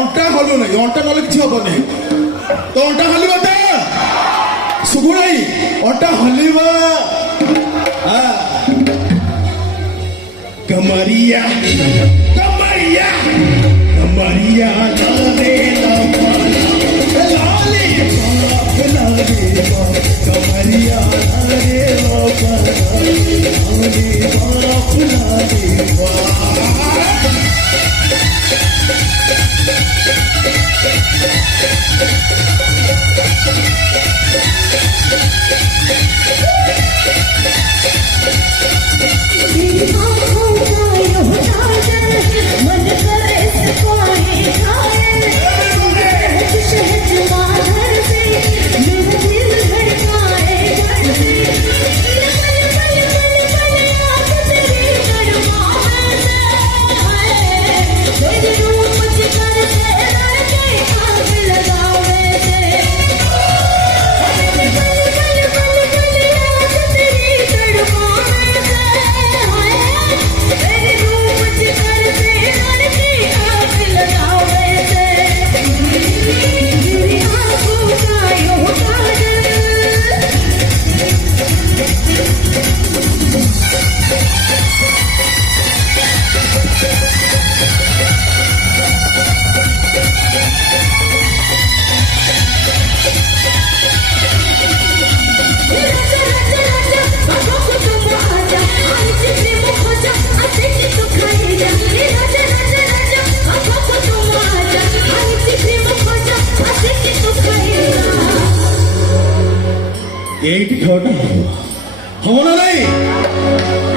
अंटा हलु नहीं अंटा नले किछ हबनी तो अंटा हलिबा त सुगुराई अंटा हलिबा कमरिया कमरिया कमरिया लाले लाले लाले कमरिया लाले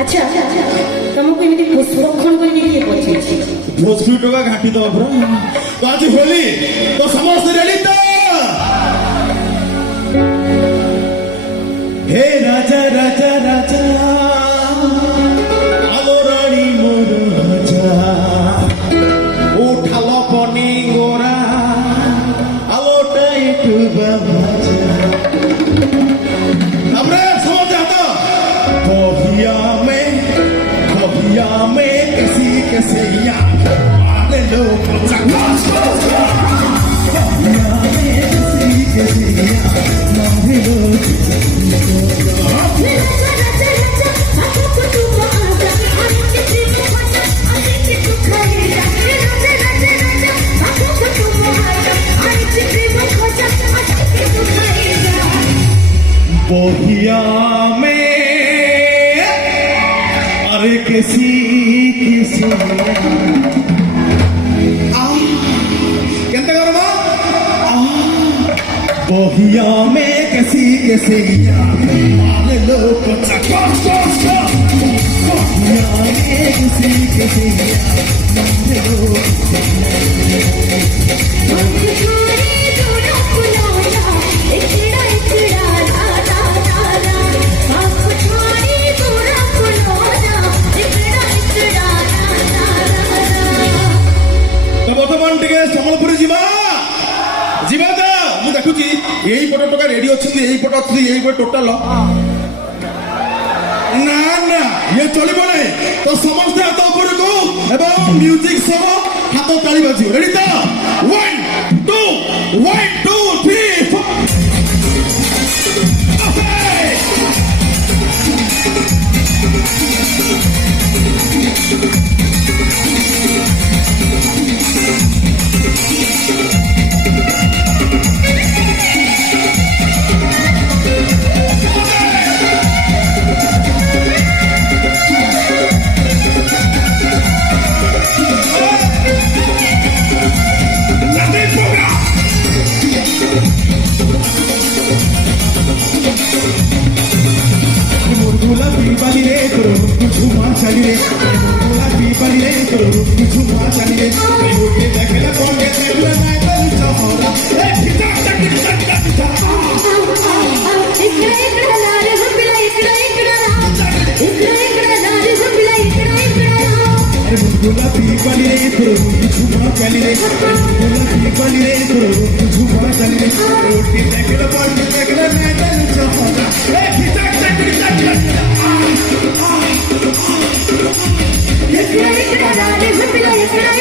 अच्छा तुमको एमती भोजभक्षण करके भोजपुरी टोका घाटी दो तो आज होली तो समस्त रेडी तो हे राजा राजा राजा आलो रानी मोर राजा उठालो पनी गोरा आलो टाइट बाजा किसी के सैया माने लो किसी के सैया माने लो बोहिया में अरे किसी कहते करो बोहिया में किसी के सैया माने लो बोहिया में किसी के सैया माने लो सम्बलपुर जीवा जीवा तो मुझे देखुची यही पट टका रेडी अच्छी यही पट अच्छी यही पट टोटाल ना ना ये चलो ना तो समस्त हाथ ऊपर को एवं म्यूजिक सह हाथ ताली बाजी रेडी तो 1 2 3 4 Let's